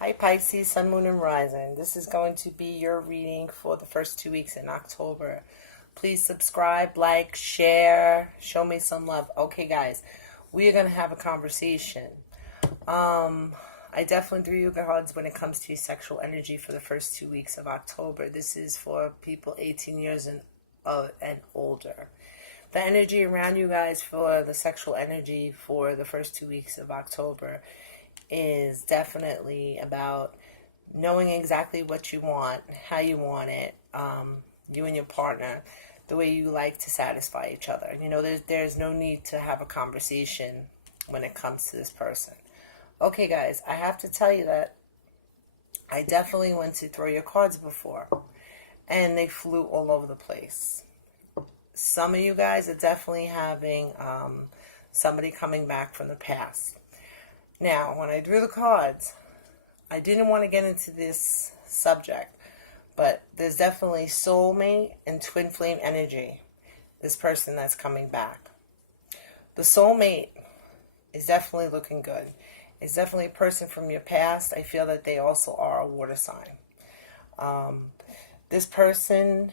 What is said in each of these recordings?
Hi Pisces, Sun, Moon, and Rising. This is going to be your reading for the first 2 weeks in October. Please subscribe, like, share, show me some love. Okay, guys, we are going to have a conversation. I definitely drew you cards when it comes to sexual energy for the first 2 weeks of October. This is for people 18 years and older. The energy around you guys for the sexual energy for the first 2 weeks of October is definitely about knowing exactly what you want, how you want it, you and your partner, the way you like to satisfy each other. You know, there's no need to have a conversation when it comes to this person. Okay, guys, I have to tell you that I definitely went to throw your cards before, and they flew all over the place. Some of you guys are definitely having somebody coming back from the past. Now, when I drew the cards, I didn't want to get into this subject, but there's definitely soulmate and twin flame energy, this person that's coming back. The soulmate is definitely looking good. It's definitely a person from your past. I feel that they also are a water sign. This person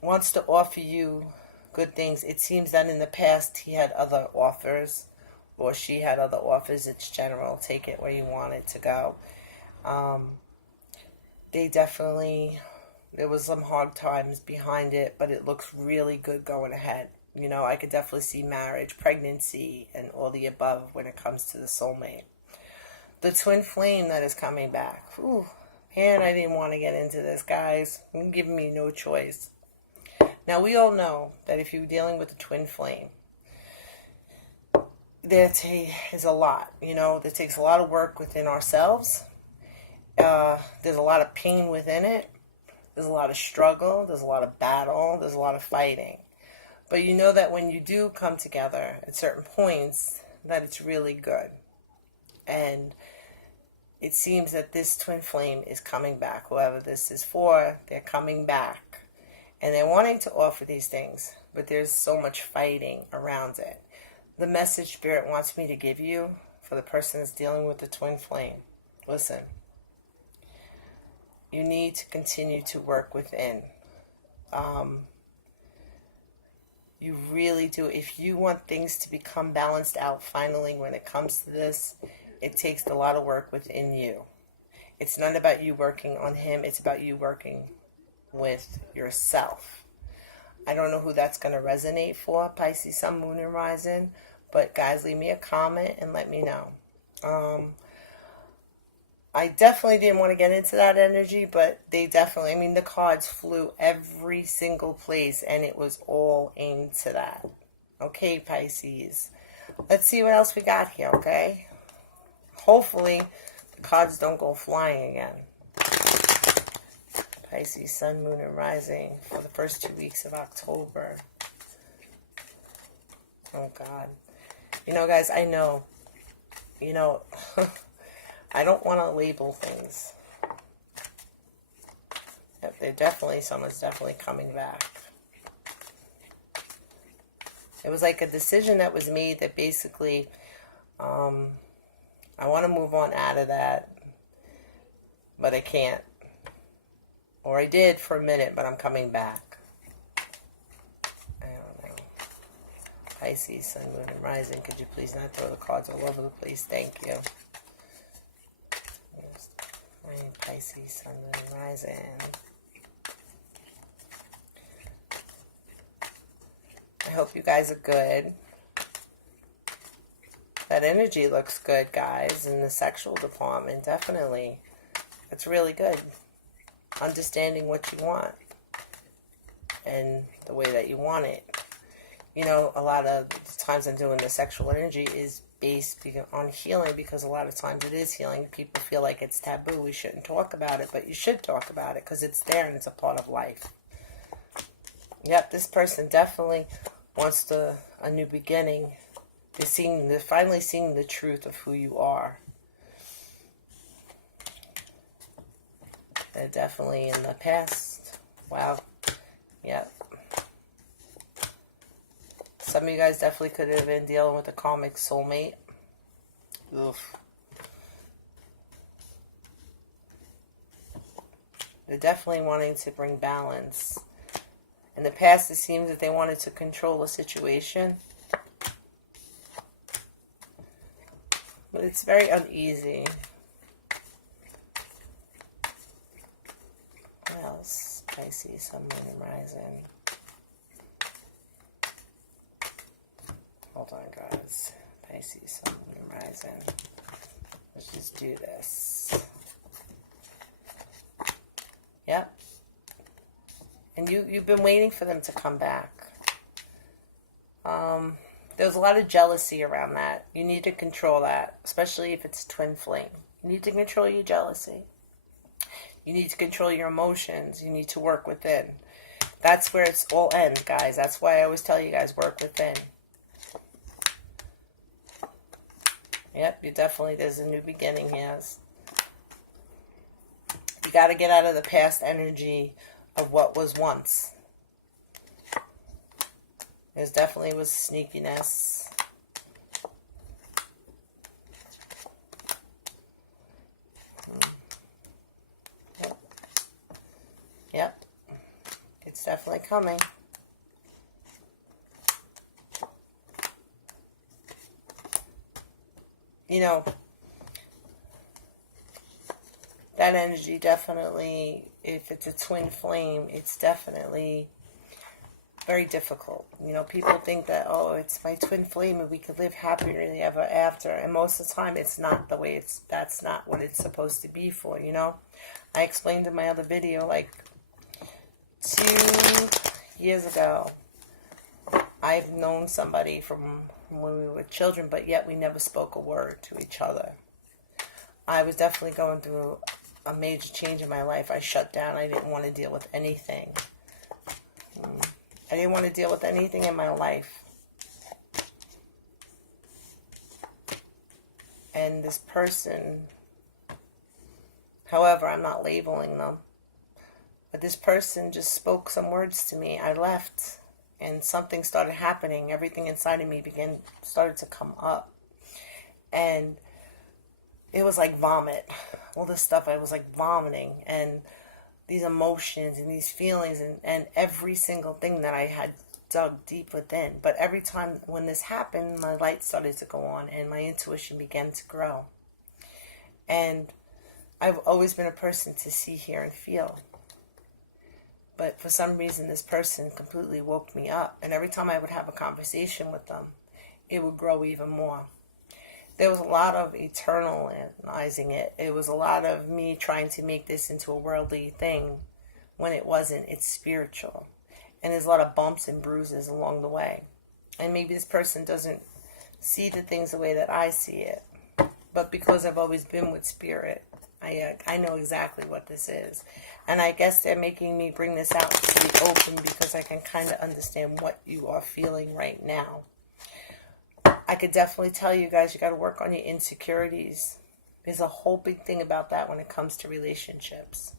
wants to offer you good things. It seems that in the past he had other offers, or she had other offers. It's general. Take it where you want it to go. There was some hard times behind it, but it looks really good going ahead. You know, I could definitely see marriage, pregnancy, and all the above when it comes to the soulmate. The twin flame that is coming back. Ooh, man, I didn't want to get into this, guys. You're giving me no choice. Now, we all know that if you're dealing with a twin flame, there is a lot, there takes a lot of work within ourselves. There's a lot of pain within it. There's a lot of struggle. There's a lot of battle. There's a lot of fighting. But you know that when you do come together at certain points, that it's really good. And it seems that this twin flame is coming back. Whoever this is for, they're coming back. And they're wanting to offer these things, but there's so much fighting around it. The message Spirit wants me to give you for the person that's dealing with the twin flame. Listen, you need to continue to work within. You really do. If you want things to become balanced out finally when it comes to this, it takes a lot of work within you. It's not about you working on him. It's about you working with yourself. I don't know who that's going to resonate for, Pisces, Sun, Moon, and Rising. But guys, leave me a comment and let me know. I definitely didn't want to get into that energy, but the cards flew every single place, and it was all aimed to that. Okay, Pisces. Let's see what else we got here, okay? Hopefully, the cards don't go flying again. Pisces, Sun, Moon, and Rising for the first 2 weeks of October. Oh, God. Guys, I know. I don't want to label things. Someone's definitely coming back. It was like a decision that was made that basically, I want to move on out of that, but I can't. Or I did for a minute, but I'm coming back. I don't know. Pisces, Sun, Moon, and Rising. Could you please not throw the cards all over the place? Thank you. Pisces, Sun, Moon, and Rising. I hope you guys are good. That energy looks good, guys, in the sexual department. Definitely. It's really good. Understanding what you want and the way that you want it. A lot of times I'm doing the sexual energy is based on healing, because a lot of times it is healing. People feel like it's taboo. We shouldn't talk about it, but you should talk about it because it's there and it's a part of life. Yep, this person definitely wants a new beginning. They're finally seeing the truth of who you are. They're definitely in the past. Wow. Yep. Some of you guys definitely could have been dealing with a karmic soulmate. Oof. They're definitely wanting to bring balance. In the past, it seems that they wanted to control a situation. But it's very uneasy. What else? Pisces, Sun, Moon, and Rising. Hold on, guys. Pisces, Sun, Moon, and Rising. Let's just do this. Yep. And you've been waiting for them to come back. There's a lot of jealousy around that. You need to control that, especially if it's twin flame. You need to control your jealousy. You need to control your emotions. You need to work within. That's where it's all ends, guys. That's why I always tell you guys, work within. Yep, there's a new beginning here. You got to get out of the past energy of what was once. There definitely was sneakiness. Yep. It's definitely coming. You know, that energy definitely, if it's a twin flame, it's definitely very difficult. You know, people think that, oh, it's my twin flame and we could live happily ever after. And most of the time, it's not the way that's not what it's supposed to be for, you know. I explained in my other video, like 2 years ago, I've known somebody from when we were children, but yet we never spoke a word to each other. I was definitely going through a major change in my life. I shut down. I didn't want to deal with anything. I didn't want to deal with anything in my life. And this person, however, I'm not labeling them, but this person just spoke some words to me. I left, and something started happening. Everything inside of me started to come up. And it was like vomit. All this stuff, I was like vomiting. And these emotions and these feelings and every single thing that I had dug deep within. But every time when this happened, my light started to go on and my intuition began to grow. And I've always been a person to see, hear, and feel. But for some reason, this person completely woke me up. And every time I would have a conversation with them, it would grow even more. There was a lot of eternalizing it. It was a lot of me trying to make this into a worldly thing when it wasn't. It's spiritual. And there's a lot of bumps and bruises along the way. And maybe this person doesn't see the things the way that I see it. But because I've always been with spirit, I know exactly what this is. And I guess they're making me bring this out to the open because I can kind of understand what you are feeling right now. I could definitely tell you guys, you got to work on your insecurities. There's a whole big thing about that when it comes to relationships.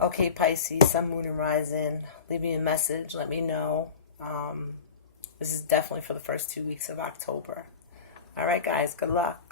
Okay, Pisces, Sun, Moon, and Rising. Leave me a message. Let me know. This is definitely for the first 2 weeks of October. All right, guys. Good luck.